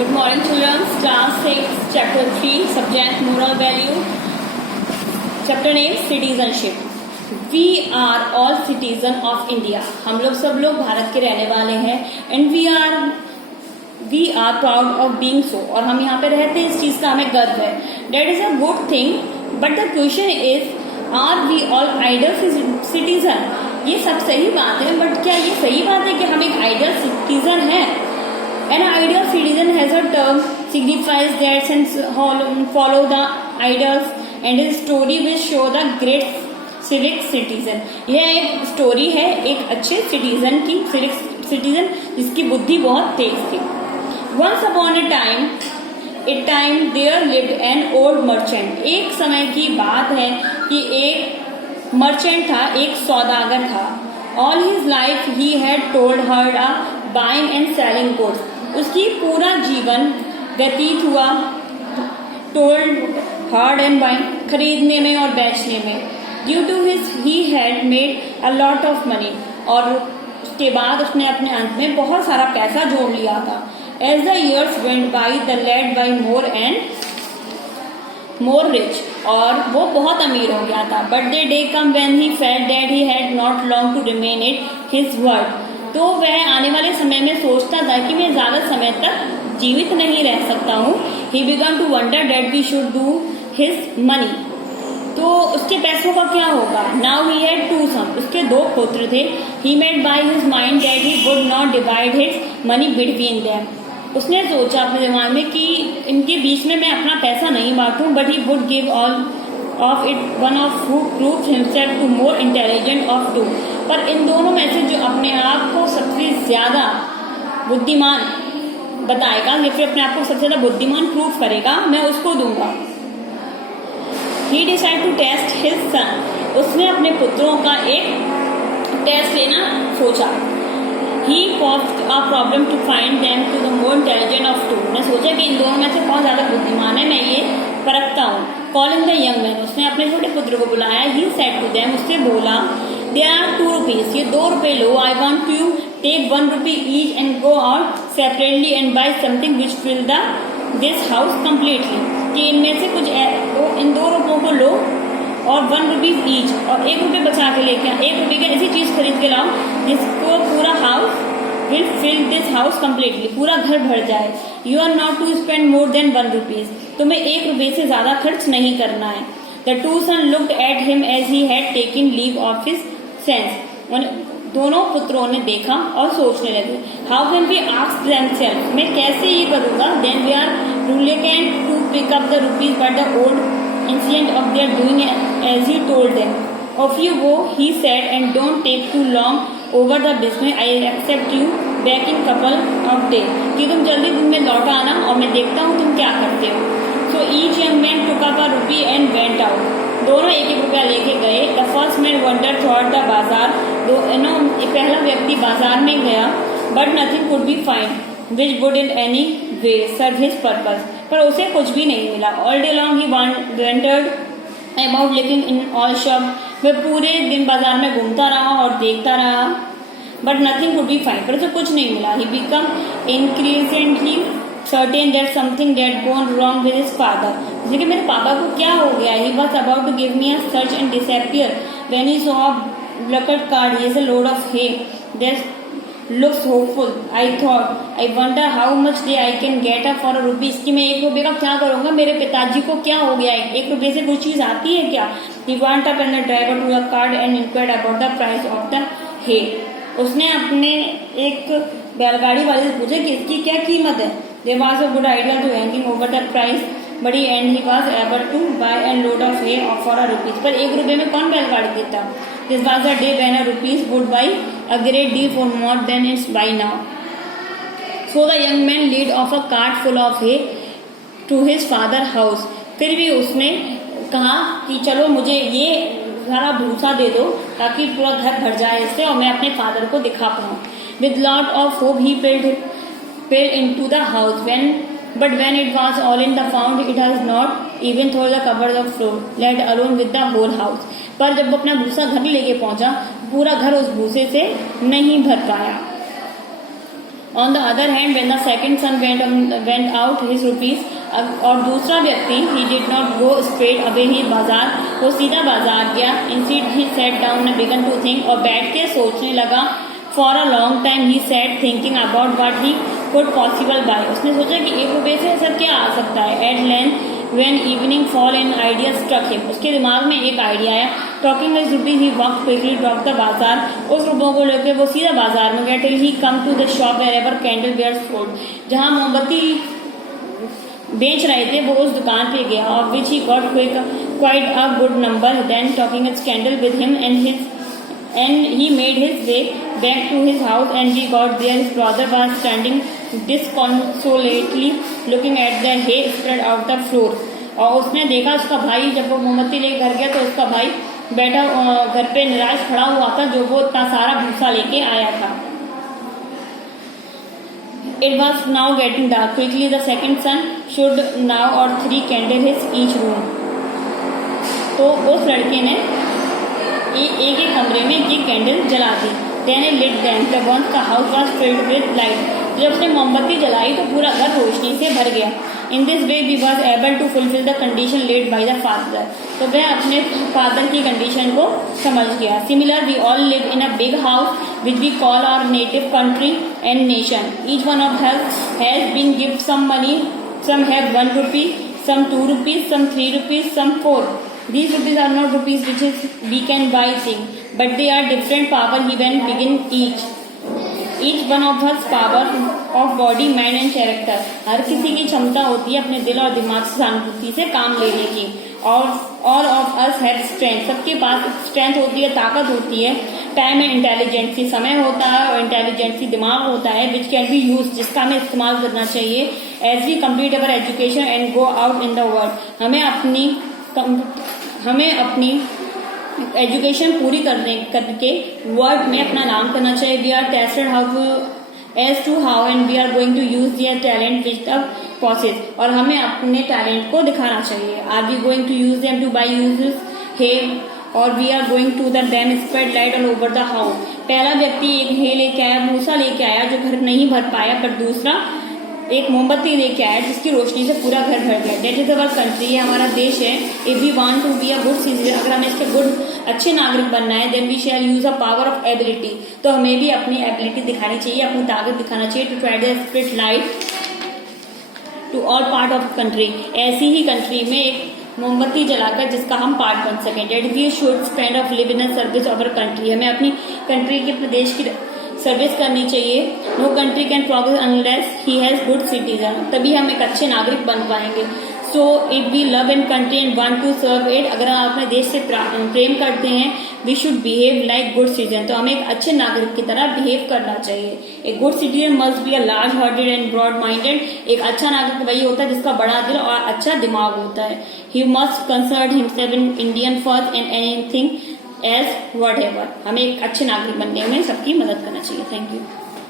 Good morning, children. Class 6, Chapter 3, Subject Moral Value. Chapter name Citizenship. We are all citizen of India. हम लोग सब लोग भारत के रहने वाले हैं. And we are proud of being so. और हम यहाँ पे रहते हैं, इस चीज का हमें गर्व है. That is a good thing. But the question is, are we all ideal citizen? ये सब सही बात है, बट क्या ये सही बात है कि हम एक आइडियल सिटीजन हैं? An ideal citizen has a term signifies that since follow the ideals and his story will show the great civic citizen. यह एक स्टोरी है एक अच्छे सिटीजन की, सिविक सिटीजन जिसकी बुद्धि बहुत तेज थी. Once upon a time there lived an old merchant. एक समय की बात है कि एक मर्चेंट था, एक सौदागर था. All his life he had told her buying and selling goods. उसकी पूरा जीवन व्यतीत हुआ टोल्ड हार्ड एंड बाइंग, खरीदने में और बेचने में. Due to his he had made a lot of money. और उसके बाद उसने अपने अंत में बहुत सारा पैसा जोड़ लिया था. As the years went by the lad by more and more rich. और वो बहुत अमीर हो गया था. But the day come when he felt that he had not long to remain it his word. तो वह आने वाले समय में सोचता था कि मैं ज्यादा समय तक जीवित नहीं रह सकता हूँ. He began to wonder that we should do his money. तो उसके पैसों का क्या होगा. Now he had two son. उसके दो पुत्र थे. He made by his mind that he would not divide his money between them. उसने सोचा अपने दिमाग में कि इनके बीच में मैं अपना पैसा नहीं बांटूं, but he would give all of it one of who proved himself to more intelligent of two. पर इन दोनों में से जो अपने आप को सबसे ज्यादा बुद्धिमान बताएगा या फिर अपने आप को सबसे ज्यादा बुद्धिमान प्रूव करेगा, मैं उसको दूंगा. He decided to test his son. उसने अपने पुत्रों का एक टेस्ट लेना सोचा. He posed a problem to find them to the more intelligent of two. ने सोचा कि इन दोनों में से कौन ज्यादा बुद्धिमान है, मैं ये परखता हूँ. Calling the young man, उसने अपने छोटे पुत्र को बुलाया. He said to them, उससे बोला, there are 2 rupees. ये 2 रुपए लो. I want to take 1 rupee each and go out separately and buy something which fill this house completely. कि इनमें से कुछ इन 2 रुपयों को लो और 1 रुपी ईच और 1 रुपये बचा के लेके 1 रुपये की ऐसी चीज खरीद के लाओ जिसको पूरा house will fill this house completely. पूरा घर भर जाए. You are not to spend more than 1 rupees. तुम्हें 1 रुपये से ज्यादा खर्च नहीं करना है. The two sons looked at him as he had taken leave of his sense. दोनों पुत्रों ने देखा और सोचने लगे. How can we ask themselves? मैं कैसे ये करूँगा? Then we are reluctant to pick up the rupees, but the old instinct of their doing as he told them. Off you go, he said, and don't take too long over the business. I accept you back in couple of days. कि तुम जल्दी दिन में लौट आना और मैं देखता हूँ तुम क्या करते हो. So each young man took up a rupee and went out. दोनों 1-1 रुपया लेके गए. The first man wandered throughout the bazaar. पहला व्यक्ति बाजार में गया. But nothing could be found which would in any way serve his purpose. पर उसे कुछ भी नहीं मिला. All day long he wandered about looking in all shop. वह पूरे दिन बाजार में घूमता रहा और देखता रहा. But nothing could be found. पर उसे कुछ नहीं मिला. He became increasingly certain that something had gone wrong with his father. जैसे कि मेरे पापा को क्या हो गया. He was about to give me a search and disappear when he saw a placard card. He has a load of hay. That looks hopeful. I thought, I wonder how much day I can get for a rupee. इसकी मैं 1 रुपये का क्या करूँगा. मेरे पिताजी को क्या हो गया. 1 रुपये से कुछ चीज आती है क्या. He went up and the driver to a cart and inquired about the price of the hay. उसने अपने एक बैलगाड़ी वाले से पूछा कि इसकी क्या कीमत है. There was a good idea to hanging over the price, but he was able to buy a load of hay for a rupees. पर 1 रुपये में कौन बैलगाड़ी देता. This was a day when a rupees would buy a great deal for more than it's buy now. So the young man led off a cart full of hay to his father's house. फिर भी उसने कहा कि चलो मुझे ये सारा भूसा दे दो ताकि पूरा घर भर जाए इससे और मैं अपने फादर को दिखा पाऊँ. With lot of hope he fell into the house. But when it was all in the found, it has not even through the cover of floor, let alone with the whole house. पर जब वो अपना भूसा घर लेके पहुंचा, पूरा घर उस भूसे से नहीं भर पाया. On the other hand when the second son went out his rupees, और दूसरा व्यक्ति he did not go straight away ही बाजार, वो सीधा बाजार गया। Instead he sat down and began to think, और बैठ के सोचने लगा। For a long time he sat thinking about what he could possible buy, उसने सोचा कि 1 रुपये से सब क्या आ सकता है। At length when evening fall an idea struck him, उसके दिमाग में एक आइडिया आया। Talking his rupees he walked quickly drop the बाजार, उस रुपयों को लेकर वो सीधा बाजार में गया। Till he come to the shop wherever candle were sold, जहां मोमबत्ती बेच रहे थे वो उस दुकान पे गया। Of which he got quite a good number. Then talking his candle with him and he made his way back to his house, and he got there. His brother was standing disconsolately looking at the hay spread out the floor, और उसने देखा उसका भाई, जब वो मोमबत्ती लेकर घर गया तो उसका भाई बैठा घर पे निराश खड़ा हुआ था, जो वो इतना सारा भूसा लेके आया था। It was now getting dark. Quickly the second son should now or 3 candles each room. तो उस लड़के ने एक कमरे में ये कैंडल जला दी। Then he lit them. Once the house was filled with light. जब उसने मोमबत्ती जलाई तो पूरा घर रोशनी से भर गया। In this way we was able to fulfill the condition laid by the father. तो वह अपने फादर की कंडीशन को समझ गया। Similar we all live in a big house which we call our native country and nation. Each one of us has been given some money. Some have 1 rupee, some 2 rupees, some 3 rupees, some 4. These rupees are not rupees which is we can buy things, but they are different power given begin each one of us power of body, mind and character. हर किसी की क्षमता होती है अपने दिल और दिमाग से सहानुभूति से काम लेने की। और all of us have strength, सबके पास स्ट्रेंथ होती है, ताकत होती है। टाइम एंड इंटेलिजेंसी, समय होता है, और इंटेलिजेंसी दिमाग होता है, विच कैन बी यूज, जिसका हमें इस्तेमाल करना चाहिए। As we complete our education and go out in the world, हमें अपनी एजुकेशन पूरी करके वर्ल्ड में अपना नाम करना चाहिए। We are tested as to how and we are going to use their talent which the possess, और हमें अपने टैलेंट को दिखाना चाहिए। Are we going to use them to buy use hey, और we are going to the them spread light all over the house. पहला व्यक्ति एक हे लेके आया, भूसा लेके आया जो घर नहीं भर पाया, पर दूसरा एक मोमबत्ती लेके आया जिसकी रोशनी से पूरा घर भर गया। दैट इज अवर कंट्री, ये हमारा देश है। If we want to be a good citizen, अगर हमें इसके अच्छे नागरिक बनना है, then we shall use a power of ability, तो हमें भी अपनी एबिलिटी दिखानी चाहिए, अपनी ताकत दिखाना चाहिए। To try the spirit light to all part of country, ऐसी ही कंट्री में एक मोमबत्ती जलाकर जिसका हम पार्ट बन सकें। That we should spend of live in service of our country, हमें अपनी कंट्री के प्रदेश की सर्विस करनी चाहिए। No country can progress unless he has good citizen, तभी हम एक अच्छे नागरिक बन पाएंगे। So if we love in country and want to serve it, अगर हम अपने देश से प्रेम करते हैं, we should behave like good citizen, तो हमें एक अच्छे नागरिक की तरह बिहेव करना चाहिए। एक good citizen must be a large hearted and broad minded, एक अच्छा नागरिक वही होता है जिसका बड़ा दिल और अच्छा दिमाग होता है। He must concern himself in Indian first and anything as whatever, हमें एक अच्छे नागरिक बनने में सबकी मदद करना चाहिए। Thank you.